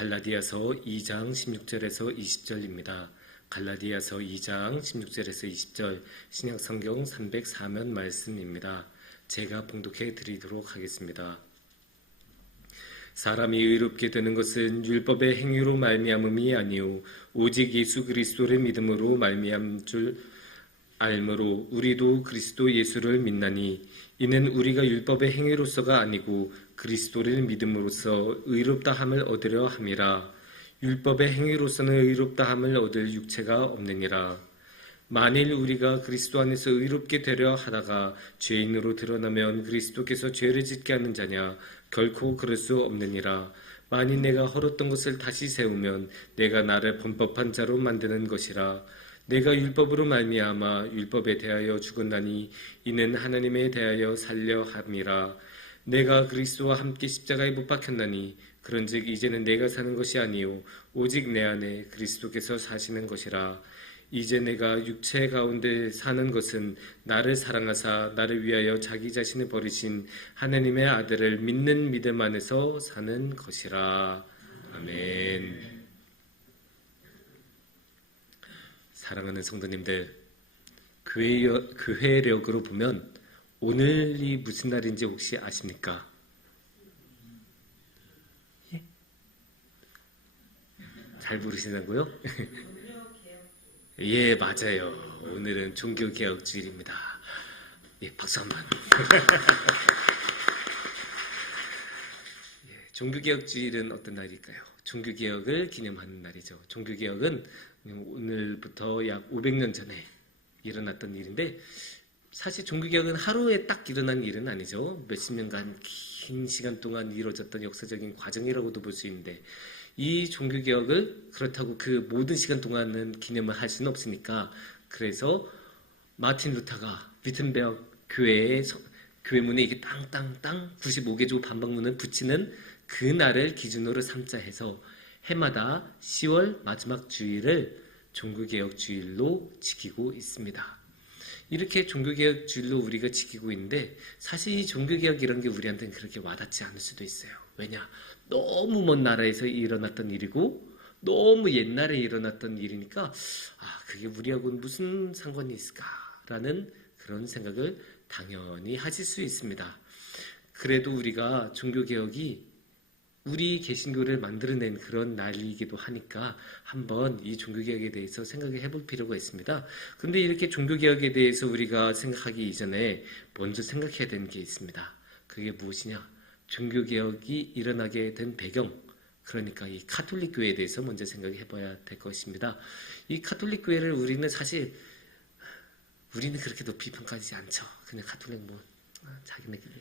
갈라디아서 2장 16절에서 20절입니다. 갈라디아서 2장 16절에서 20절 신약성경 304면 말씀입니다. 제가 봉독해 드리도록 하겠습니다. 사람이 의롭게 되는 것은 율법의 행위로 말미암음이 아니요 오직 예수 그리스도를 믿음으로 말미암 줄 알므로 우리도 그리스도 예수를 믿나니 이는 우리가 율법의 행위로서가 아니고 그리스도를 믿음으로써 의롭다함을 얻으려 함이라. 율법의 행위로서는 의롭다함을 얻을 육체가 없느니라. 만일 우리가 그리스도 안에서 의롭게 되려 하다가 죄인으로 드러나면 그리스도께서 죄를 짓게 하는 자냐? 결코 그럴 수 없느니라. 만일 내가 헐었던 것을 다시 세우면 내가 나를 범법한 자로 만드는 것이라. 내가 율법으로 말미암아 율법에 대하여 죽었나니 이는 하나님에 대하여 살려 함이라. 내가 그리스도와 함께 십자가에 못 박혔나니 그런즉 이제는 내가 사는 것이 아니요 오직 내 안에 그리스도께서 사시는 것이라. 이제 내가 육체 가운데 사는 것은 나를 사랑하사 나를 위하여 자기 자신을 버리신 하나님의 아들을 믿는 믿음 안에서 사는 것이라. 아멘. 사랑하는 성도님들, 교회력으로 보면 오늘이 무슨 날인지 혹시 아십니까? 예? 잘 부르시나고요? 예, 맞아요. 오늘은 종교개혁주일입니다. 예, 박수 한번. 예, 종교개혁주일은 어떤 날일까요? 종교개혁을 기념하는 날이죠. 종교개혁은 오늘부터 약 500년 전에 일어났던 일인데 사실 종교개혁은 하루에 딱 일어난 일은 아니죠. 몇십 년간 긴 시간 동안 이루어졌던 역사적인 과정이라고도 볼 수 있는데 이 종교개혁을 그렇다고 그 모든 시간 동안은 기념을 할 수는 없으니까 그래서 마틴 루터가 위텐베르크 교회의 교회 문에 이게 땅땅땅 95개조 반박문을 붙이는 그 날을 기준으로 삼자 해서 해마다 10월 마지막 주일을 종교개혁 주일로 지키고 있습니다. 이렇게 종교개혁 주일로 우리가 지키고 있는데 사실 이 종교개혁이라는 게 우리한테는 그렇게 와닿지 않을 수도 있어요. 왜냐? 너무 먼 나라에서 일어났던 일이고 너무 옛날에 일어났던 일이니까 그게 우리하고는 무슨 상관이 있을까라는 그런 생각을 당연히 하실 수 있습니다. 그래도 우리가 종교개혁이 우리 개신교를 만들어낸 그런 날이기도 하니까 한번 이 종교개혁에 대해서 생각을 해볼 필요가 있습니다. 그런데 이렇게 종교개혁에 대해서 우리가 생각하기 이전에 먼저 생각해야 되는 게 있습니다. 그게 무엇이냐? 종교개혁이 일어나게 된 배경, 그러니까 이 가톨릭 교회에 대해서 먼저 생각해 봐야 될 것입니다. 이 가톨릭 교회를 우리는 그렇게 높이 평가하지 않죠. 그냥 가톨릭 자기네끼리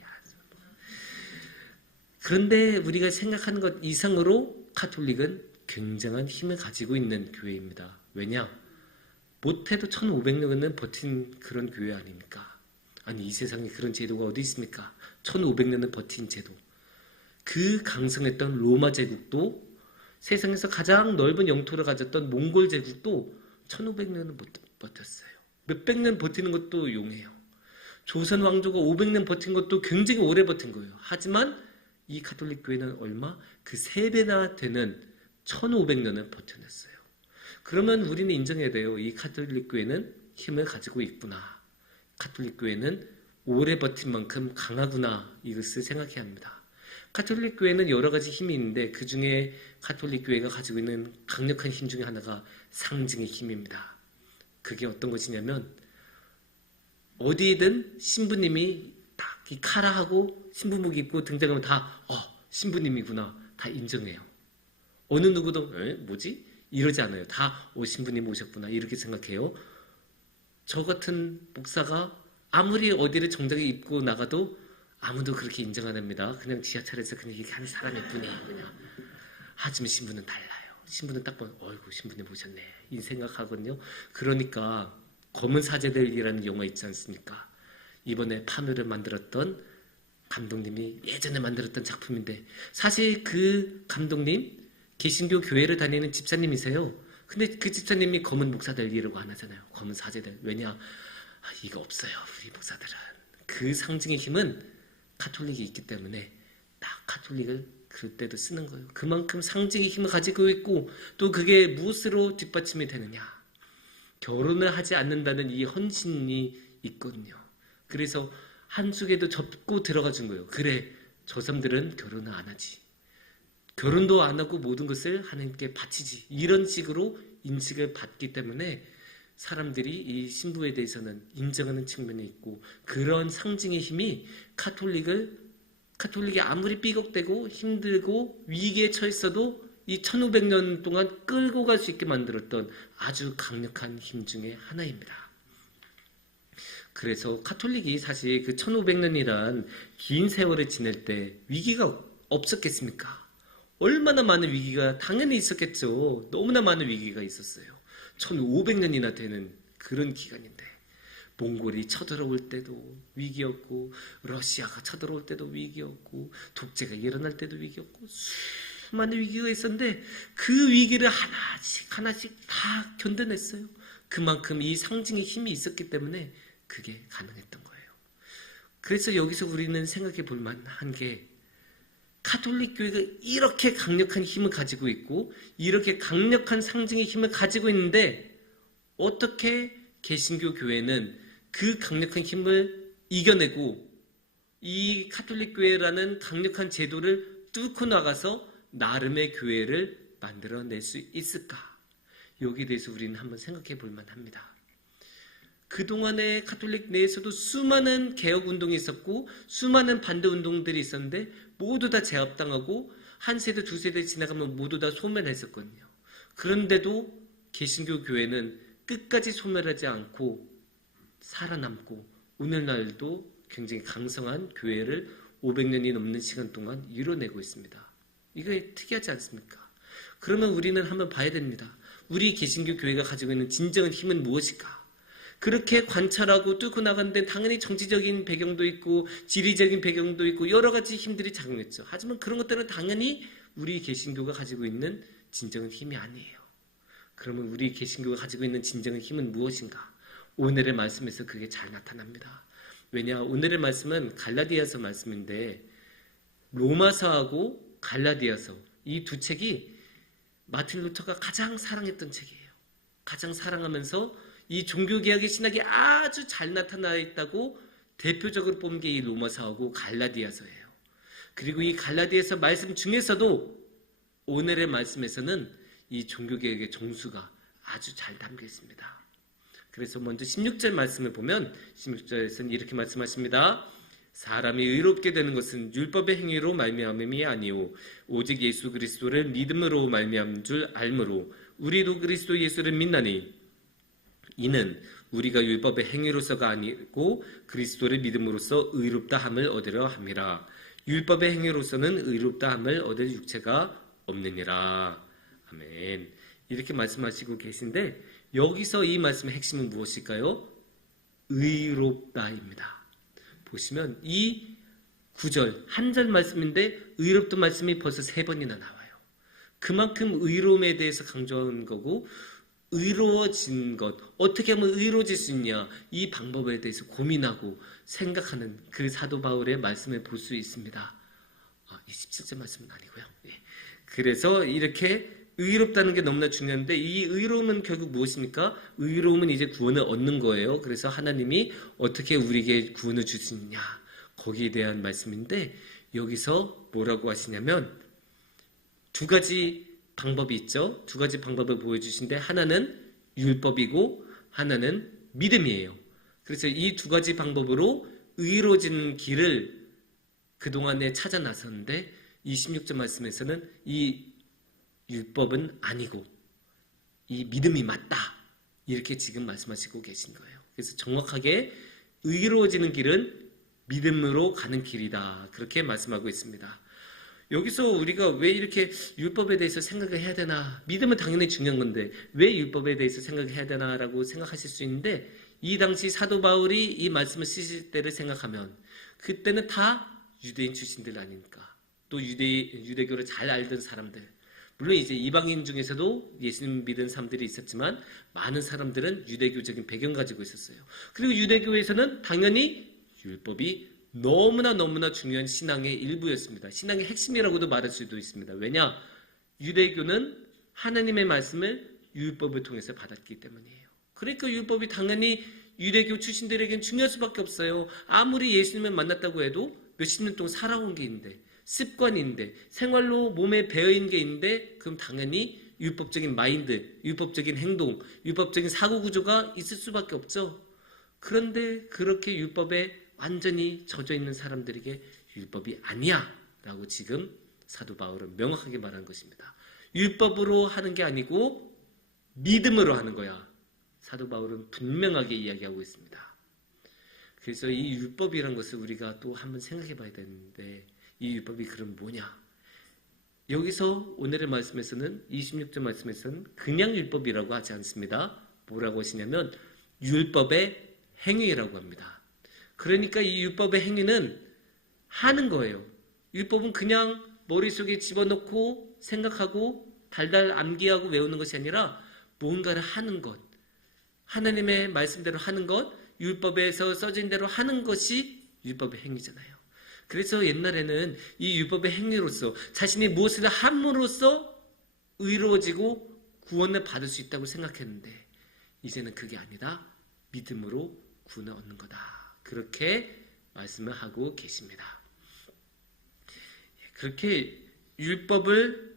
그런데 우리가 생각하는 것 이상으로 가톨릭은 굉장한 힘을 가지고 있는 교회입니다. 왜냐? 못해도 1500년은 버틴 그런 교회 아닙니까? 아니 이 세상에 그런 제도가 어디 있습니까? 1500년을 버틴 제도. 그 강성했던 로마 제국도 세상에서 가장 넓은 영토를 가졌던 몽골 제국도 1500년은 버텼어요. 몇백 년 버티는 것도 용해요. 조선 왕조가 500년 버틴 것도 굉장히 오래 버틴 거예요. 하지만 이 가톨릭 교회는 얼마? 그 3배나 되는 1500년을 버텨냈어요. 그러면 우리는 인정해야 돼요. 이 가톨릭 교회는 힘을 가지고 있구나. 가톨릭 교회는 오래 버틴 만큼 강하구나. 이것을 생각해야 합니다. 가톨릭 교회는 여러 가지 힘이 있는데 그 중에 가톨릭 교회가 가지고 있는 강력한 힘 중에 하나가 상징의 힘입니다. 그게 어떤 것이냐면 어디든 신부님이 딱 이 카라하고 신부복 입고 등장하면 다 신부님이구나 다 인정해요. 어느 누구도 뭐지? 이러지 않아요. 다 신부님 오셨구나 이렇게 생각해요. 저 같은 목사가 아무리 어디를 정장에 입고 나가도 아무도 그렇게 인정 안 합니다. 그냥 지하철에서 그냥 이렇게 하는 사람일 뿐이에요. 그냥. 하지만 신부는 달라요. 신부는 딱 보면 어이구 신부님 오셨네 이 생각하거든요. 그러니까 검은 사제들이라는 영화 있지 않습니까? 이번에 파묘를 만들었던 감독님이 예전에 만들었던 작품인데 사실 그 감독님 개신교 교회를 다니는 집사님이세요. 근데 그 집사님이 검은 목사들이라고 안 하잖아요. 검은 사제들. 왜냐? 이거 없어요. 우리 목사들은. 그 상징의 힘은 가톨릭이 있기 때문에 딱 가톨릭을 그럴 때도 쓰는 거예요. 그만큼 상징의 힘을 가지고 있고 또 그게 무엇으로 뒷받침이 되느냐. 결혼을 하지 않는다는 이 헌신이 있거든요. 그래서 한쪽에도 접고 들어가 준 거예요. 그래, 저 사람들은 결혼을 안 하지. 결혼도 안 하고 모든 것을 하나님께 바치지. 이런 식으로 인식을 받기 때문에 사람들이 이 신부에 대해서는 인정하는 측면이 있고 그런 상징의 힘이 카톨릭이 아무리 삐걱대고 힘들고 위기에 처했어도 이 1500년 동안 끌고 갈 수 있게 만들었던 아주 강력한 힘 중에 하나입니다. 그래서 카톨릭이 사실 그 1500년이란 긴 세월을 지낼 때 위기가 없었겠습니까? 얼마나 많은 위기가 당연히 있었겠죠. 너무나 많은 위기가 있었어요. 1500년이나 되는 그런 기간인데 몽골이 쳐들어올 때도 위기였고 러시아가 쳐들어올 때도 위기였고 독재가 일어날 때도 위기였고 수많은 위기가 있었는데 그 위기를 하나씩 다 견뎌냈어요. 그만큼 이 상징의 힘이 있었기 때문에 그게 가능했던 거예요. 그래서 여기서 우리는 생각해 볼 만한 게 카톨릭 교회가 이렇게 강력한 힘을 가지고 있고 이렇게 강력한 상징의 힘을 가지고 있는데 어떻게 개신교 교회는 그 강력한 힘을 이겨내고 이 카톨릭 교회라는 강력한 제도를 뚫고 나가서 나름의 교회를 만들어낼 수 있을까? 여기에 대해서 우리는 한번 생각해 볼 만합니다. 그동안의 카톨릭 내에서도 수많은 개혁운동이 있었고 수많은 반대운동들이 있었는데 모두 다 제압당하고 한 세대 두 세대 지나가면 모두 다 소멸했었거든요. 그런데도 개신교 교회는 끝까지 소멸하지 않고 살아남고 오늘날도 굉장히 강성한 교회를 500년이 넘는 시간 동안 이뤄내고 있습니다. 이거 특이하지 않습니까? 그러면 우리는 한번 봐야 됩니다. 우리 개신교 교회가 가지고 있는 진정한 힘은 무엇일까? 그렇게 관찰하고 뚫고 나간 데는 당연히 정치적인 배경도 있고 지리적인 배경도 있고 여러 가지 힘들이 작용했죠. 하지만 그런 것들은 당연히 우리 개신교가 가지고 있는 진정한 힘이 아니에요. 그러면 우리 개신교가 가지고 있는 진정한 힘은 무엇인가? 오늘의 말씀에서 그게 잘 나타납니다. 왜냐? 오늘의 말씀은 갈라디아서 말씀인데 로마서하고 갈라디아서 이 두 책이 마틴 루터가 가장 사랑했던 책이에요. 가장 사랑하면서 이 종교개혁의 신학이 아주 잘 나타나 있다고 대표적으로 뽑은 게 이 로마서하고 갈라디아서예요. 그리고 이 갈라디아서 말씀 중에서도 오늘의 말씀에서는 이 종교개혁의 종수가 아주 잘 담겨 있습니다. 그래서 먼저 16절 말씀을 보면 16절에서는 이렇게 말씀하십니다. 사람이 의롭게 되는 것은 율법의 행위로 말미암음이 아니오 오직 예수 그리스도를 믿음으로 말미암은 줄 알므로 우리도 그리스도 예수를 믿나니 이는 우리가 율법의 행위로서가 아니고 그리스도를 믿음으로써 의롭다 함을 얻으려 함이라. 율법의 행위로서는 의롭다 함을 얻을 육체가 없느니라. 아멘. 이렇게 말씀하시고 계신데 여기서 이 말씀의 핵심은 무엇일까요? 의롭다입니다. 보시면 이 구절 한 절 말씀인데 의롭다 말씀이 벌써 3번이나 나와요. 그만큼 의로움에 대해서 강조하는 거고 의로워진 것, 어떻게 하면 의로워질 수 있냐 이 방법에 대해서 고민하고 생각하는 그 사도 바울의 말씀을 볼 수 있습니다. 27절 말씀은 아니고요. 그래서 이렇게 의롭다는 게 너무나 중요한데 이 의로움은 결국 무엇입니까? 의로움은 이제 구원을 얻는 거예요. 그래서 하나님이 어떻게 우리에게 구원을 줄 수 있냐 거기에 대한 말씀인데 여기서 뭐라고 하시냐면 두 가지 방법이 있죠. 두 가지 방법을 보여주신데 하나는 율법이고 하나는 믿음이에요. 그래서 이 두 가지 방법으로 의로워지는 길을 그동안에 찾아 나섰는데 26절 말씀에서는 이 율법은 아니고 이 믿음이 맞다. 이렇게 지금 말씀하시고 계신 거예요. 그래서 정확하게 의로워지는 길은 믿음으로 가는 길이다. 그렇게 말씀하고 있습니다. 여기서 우리가 왜 이렇게 율법에 대해서 생각을 해야 되나? 믿음은 당연히 중요한 건데 왜 율법에 대해서 생각을 해야 되나라고 생각하실 수 있는데 이 당시 사도 바울이 이 말씀을 쓰실 때를 생각하면 그때는 다 유대인 출신들 아닙니까? 또 유대교를 잘 알던 사람들. 물론 이제 이방인 중에서도 예수님 믿은 사람들이 있었지만 많은 사람들은 유대교적인 배경 가지고 있었어요. 그리고 유대교에서는 당연히 율법이 너무나 중요한 신앙의 일부였습니다. 신앙의 핵심이라고도 말할 수도 있습니다. 왜냐? 유대교는 하나님의 말씀을 율법을 통해서 받았기 때문이에요. 그러니까 율법이 당연히 유대교 출신들에겐 중요할 수밖에 없어요. 아무리 예수님을 만났다고 해도 몇십 년 동안 살아온 게 있는데, 습관인데, 생활로 몸에 배어있는 게 있는데, 그럼 당연히 율법적인 마인드, 율법적인 행동, 율법적인 사고구조가 있을 수밖에 없죠. 그런데 그렇게 율법에 완전히 젖어 있는 사람들에게 율법이 아니야 라고 지금 사도 바울은 명확하게 말한 것입니다. 율법으로 하는 게 아니고 믿음으로 하는 거야. 사도 바울은 분명하게 이야기하고 있습니다. 그래서 이 율법이라는 것을 우리가 또 한번 생각해 봐야 되는데, 이 율법이 그럼 뭐냐? 여기서 오늘의 말씀에서는 26절 말씀에서는 그냥 율법이라고 하지 않습니다. 뭐라고 하시냐면 율법의 행위라고 합니다. 그러니까 이 율법의 행위는 하는 거예요. 율법은 그냥 머릿속에 집어넣고 생각하고 달달 암기하고 외우는 것이 아니라 뭔가를 하는 것, 하나님의 말씀대로 하는 것, 율법에서 써진 대로 하는 것이 율법의 행위잖아요. 그래서 옛날에는 이 율법의 행위로서 자신이 무엇을 함으로써 의로워지고 구원을 받을 수 있다고 생각했는데, 이제는 그게 아니라 믿음으로 구원을 얻는 거다. 그렇게 말씀을 하고 계십니다. 그렇게 율법의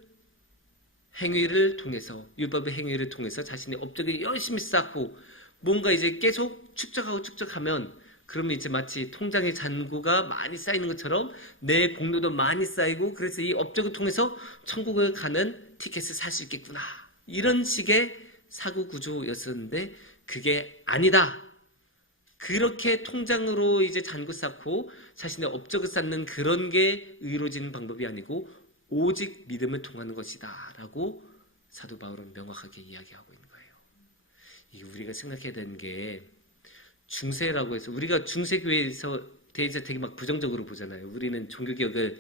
행위를 통해서 자신의 업적을 열심히 쌓고 뭔가 이제 계속 축적하면, 그러면 이제 마치 통장의 잔고가 많이 쌓이는 것처럼 내 공로도 많이 쌓이고, 그래서 이 업적을 통해서 천국을 가는 티켓을 살 수 있겠구나. 이런 식의 사고 구조였었는데 그게 아니다. 그렇게 통장으로 이제 잔고 쌓고 자신의 업적을 쌓는 그런 게 의로워지는 방법이 아니고 오직 믿음을 통하는 것이다 라고 사도 바울은 명확하게 이야기하고 있는 거예요. 이게 우리가 생각해야 되는 게, 중세라고 해서 우리가 중세교회에서 대해서 되게 막 부정적으로 보잖아요. 우리는 종교개혁의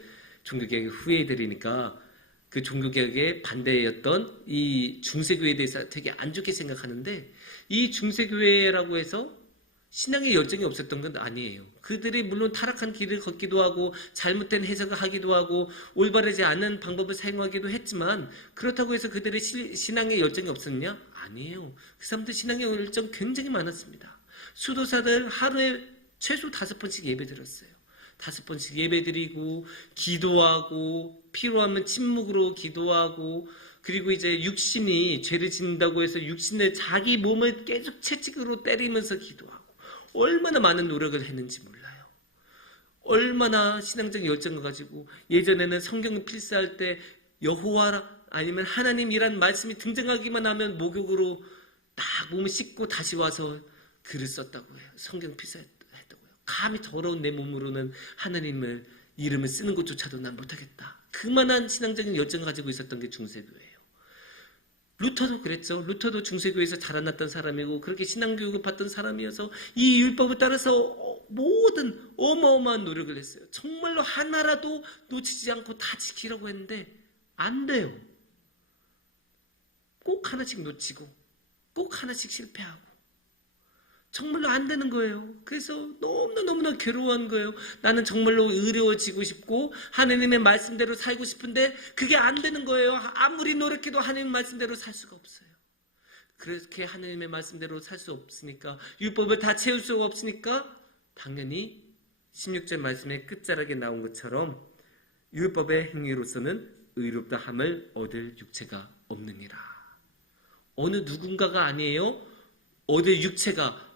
후예들이니까 그 종교개혁의 반대였던 이 중세교회에 대해서 되게 안 좋게 생각하는데, 이 중세교회라고 해서 신앙의 열정이 없었던 건 아니에요. 그들이 물론 타락한 길을 걷기도 하고 잘못된 해석을 하기도 하고 올바르지 않은 방법을 사용하기도 했지만, 그렇다고 해서 그들의 신앙의 열정이 없었냐? 아니에요. 그 사람들 신앙의 열정 굉장히 많았습니다. 수도사들 하루에 최소 5번씩 예배 드렸어요. 5번씩 예배 드리고 기도하고 필요하면 침묵으로 기도하고, 그리고 이제 육신이 죄를 짓는다고 해서 육신을 자기 몸을 계속 채찍으로 때리면서 기도하고, 얼마나 많은 노력을 했는지 몰라요. 얼마나 신앙적 열정을 가지고, 예전에는 성경을 필사할 때 여호와 아니면 하나님이란 말씀이 등장하기만 하면 목욕으로 딱 몸을 씻고 다시 와서 글을 썼다고 해요. 성경 필사했다고 해요. 감히 더러운 내 몸으로는 하나님을 이름을 쓰는 것조차도 난 못하겠다. 그만한 신앙적인 열정을 가지고 있었던 게 중세교회예요. 루터도 그랬죠. 루터도 중세교회에서 자라났던 사람이고 그렇게 신앙교육을 받던 사람이어서 이 율법을 따라서 모든 어마어마한 노력을 했어요. 정말로 하나라도 놓치지 않고 다 지키려고 했는데 안 돼요. 꼭 하나씩 놓치고 꼭 하나씩 실패하고 정말로 안 되는 거예요. 그래서 너무나 괴로워한 거예요. 나는 정말로 의로워지고 싶고 하나님의 말씀대로 살고 싶은데 그게 안 되는 거예요. 아무리 노력해도 하나님의 말씀대로 살 수가 없어요. 그렇게 하나님의 말씀대로 살 수 없으니까, 율법을 다 채울 수가 없으니까 당연히 16절 말씀의 끝자락에 나온 것처럼 율법의 행위로서는 의롭다 함을 얻을 육체가 없느니라. 어느 누군가가 아니에요. 얻을 육체가,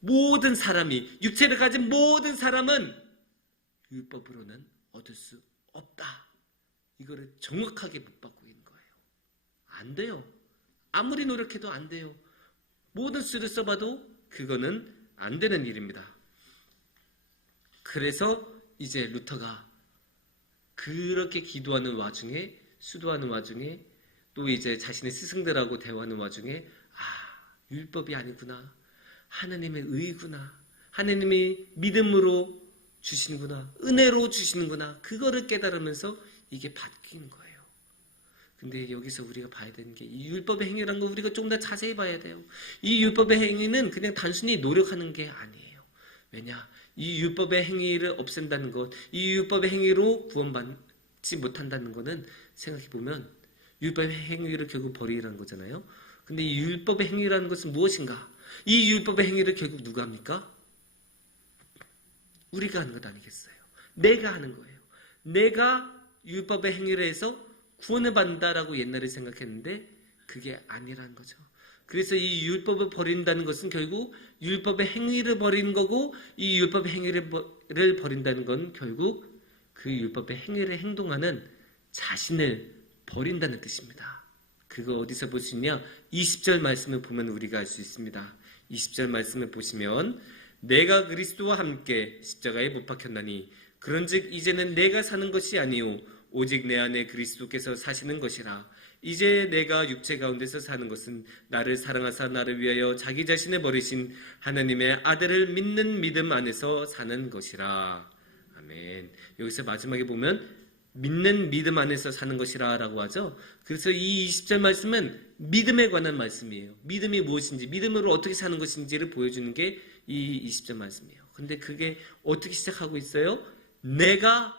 모든 사람이, 육체를 가진 모든 사람은 율법으로는 얻을 수 없다. 이거를 정확하게 못 받고 있는 거예요. 안 돼요. 아무리 노력해도 안 돼요. 모든 수를 써봐도 그거는 안 되는 일입니다. 그래서 이제 루터가 그렇게 기도하는 와중에, 수도하는 와중에, 또 이제 자신의 스승들하고 대화하는 와중에, 율법이 아니구나, 하나님의 의구나, 하나님이 믿음으로 주시는구나, 은혜로 주시는구나, 그거를 깨달으면서 이게 바뀐 거예요. 근데 여기서 우리가 봐야 되는 게, 이 율법의 행위라는 거 우리가 좀 더 자세히 봐야 돼요. 이 율법의 행위는 그냥 단순히 노력하는 게 아니에요. 왜냐? 이 율법의 행위를 없앤다는 것, 이 율법의 행위로 구원받지 못한다는 것은 생각해보면 율법의 행위를 결국 버리라는 거잖아요. 근데 이 율법의 행위라는 것은 무엇인가? 이 율법의 행위를 결국 누가 합니까? 우리가 하는 것 아니겠어요? 내가 하는 거예요. 내가 율법의 행위를 해서 구원을 받는다라고 옛날에 생각했는데 그게 아니라는 거죠. 그래서 이 율법을 버린다는 것은 결국 율법의 행위를 버리는 거고, 이 율법의 행위를 버린다는 건 결국 그 율법의 행위를 행동하는 자신을 버린다는 뜻입니다. 그거 어디서 볼 수 있냐? 20절 말씀을 보면 우리가 알 수 있습니다. 20절 말씀을 보시면 내가 그리스도와 함께 십자가에 못 박혔나니 그런즉 이제는 내가 사는 것이 아니요 오직 내 안에 그리스도께서 사시는 것이라. 이제 내가 육체 가운데서 사는 것은 나를 사랑하사 나를 위하여 자기 자신을 버리신 하나님의 아들을 믿는 믿음 안에서 사는 것이라. 아멘. 여기서 마지막에 보면 믿는 믿음 안에서 사는 것이라 라고 하죠. 그래서 이 20절 말씀은 믿음에 관한 말씀이에요. 믿음이 무엇인지, 믿음으로 어떻게 사는 것인지를 보여주는 게 이 20절 말씀이에요. 근데 그게 어떻게 시작하고 있어요? 내가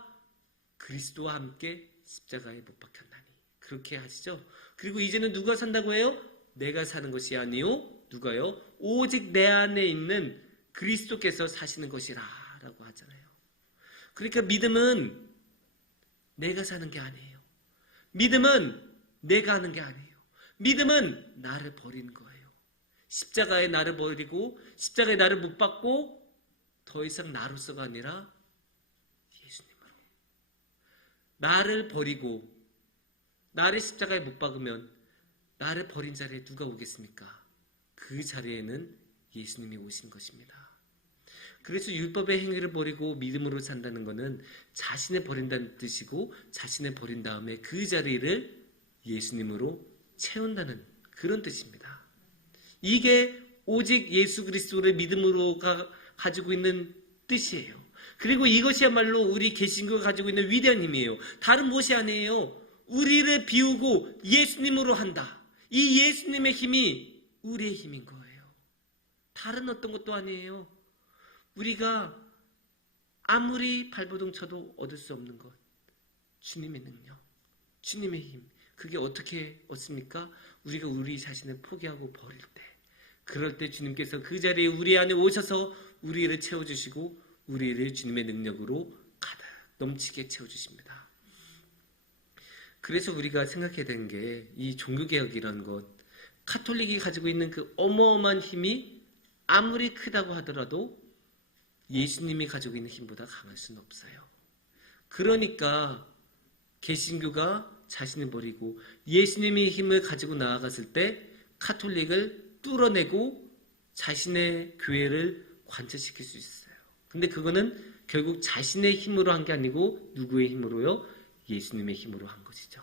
그리스도와 함께 십자가에 못 박혔나니. 그렇게 하시죠. 그리고 이제는 누가 산다고 해요? 내가 사는 것이 아니요. 누가요? 오직 내 안에 있는 그리스도께서 사시는 것이라 라고 하잖아요. 그러니까 믿음은 내가 사는 게 아니에요. 믿음은 내가 하는 게 아니에요. 믿음은 나를 버리는 거예요. 십자가에 나를 버리고 십자가에 나를 못 박고 더 이상 나로서가 아니라 예수님으로. 나를 버리고 나를 십자가에 못 박으면 나를 버린 자리에 누가 오겠습니까? 그 자리에는 예수님이 오신 것입니다. 그래서 율법의 행위를 버리고 믿음으로 산다는 것은 자신을 버린다는 뜻이고, 자신을 버린 다음에 그 자리를 예수님으로 채운다는 그런 뜻입니다. 이게 오직 예수 그리스도를 믿음으로 가지고 있는 뜻이에요. 그리고 이것이야말로 우리 개신교가 가지고 있는 위대한 힘이에요. 다른 무엇이 아니에요. 우리를 비우고 예수님으로 한다. 이 예수님의 힘이 우리의 힘인 거예요. 다른 어떤 것도 아니에요. 우리가 아무리 발버둥 쳐도 얻을 수 없는 것, 주님의 능력, 주님의 힘. 그게 어떻게 얻습니까? 우리가 우리 자신을 포기하고 버릴 때, 그럴 때 주님께서 그 자리에 우리 안에 오셔서 우리를 채워주시고 우리를 주님의 능력으로 가득 넘치게 채워주십니다. 그래서 우리가 생각해야 되는 게 이 종교개혁이라는 것, 카톨릭이 가지고 있는 그 어마어마한 힘이 아무리 크다고 하더라도 예수님이 가지고 있는 힘보다 강할 수는 없어요. 그러니까 개신교가 자신을 버리고 예수님의 힘을 가지고 나아갔을 때 카톨릭을 뚫어내고 자신의 교회를 관철시킬 수 있어요. 근데 그거는 결국 자신의 힘으로 한 게 아니고 누구의 힘으로요? 예수님의 힘으로 한 것이죠.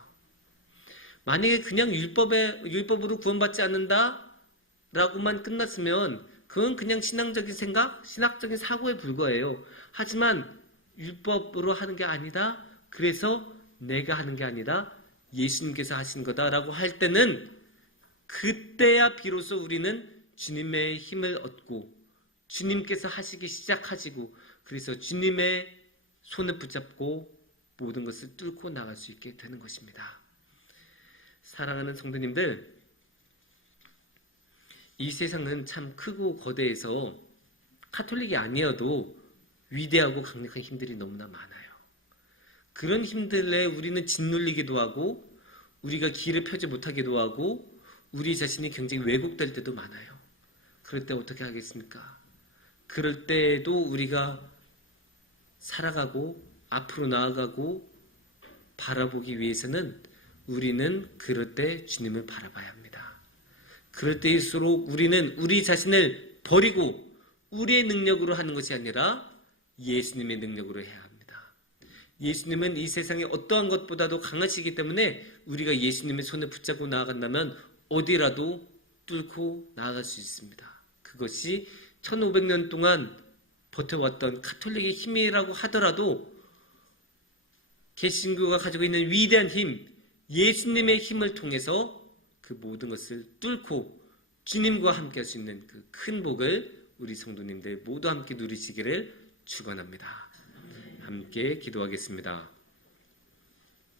만약에 그냥 율법으로 구원받지 않는다 라고만 끝났으면 그건 그냥 신앙적인 생각, 신학적인 사고에 불과해요. 하지만 율법으로 하는 게 아니다. 그래서 내가 하는 게 아니라 예수님께서 하신 거다라고 할 때는 그때야 비로소 우리는 주님의 힘을 얻고 주님께서 하시기 시작하시고, 그래서 주님의 손을 붙잡고 모든 것을 뚫고 나갈 수 있게 되는 것입니다. 사랑하는 성도님들, 이 세상은 참 크고 거대해서 카톨릭이 아니어도 위대하고 강력한 힘들이 너무나 많아요. 그런 힘들에 우리는 짓눌리기도 하고 우리가 길을 펴지 못하기도 하고 우리 자신이 굉장히 왜곡될 때도 많아요. 그럴 때 어떻게 하겠습니까? 그럴 때에도 우리가 살아가고 앞으로 나아가고 바라보기 위해서는 우리는 그럴 때 주님을 바라봐야 합니다. 그럴 때일수록 우리는 우리 자신을 버리고 우리의 능력으로 하는 것이 아니라 예수님의 능력으로 해야 합니다. 예수님은 이 세상의 어떠한 것보다도 강하시기 때문에 우리가 예수님의 손을 붙잡고 나아간다면 어디라도 뚫고 나아갈 수 있습니다. 그것이 1500년 동안 버텨왔던 카톨릭의 힘이라고 하더라도 개신교가 가지고 있는 위대한 힘, 예수님의 힘을 통해서 그 모든 것을 뚫고 주님과 함께 할 수 있는 그 큰 복을 우리 성도님들 모두 함께 누리시기를 축원합니다. 함께 기도하겠습니다.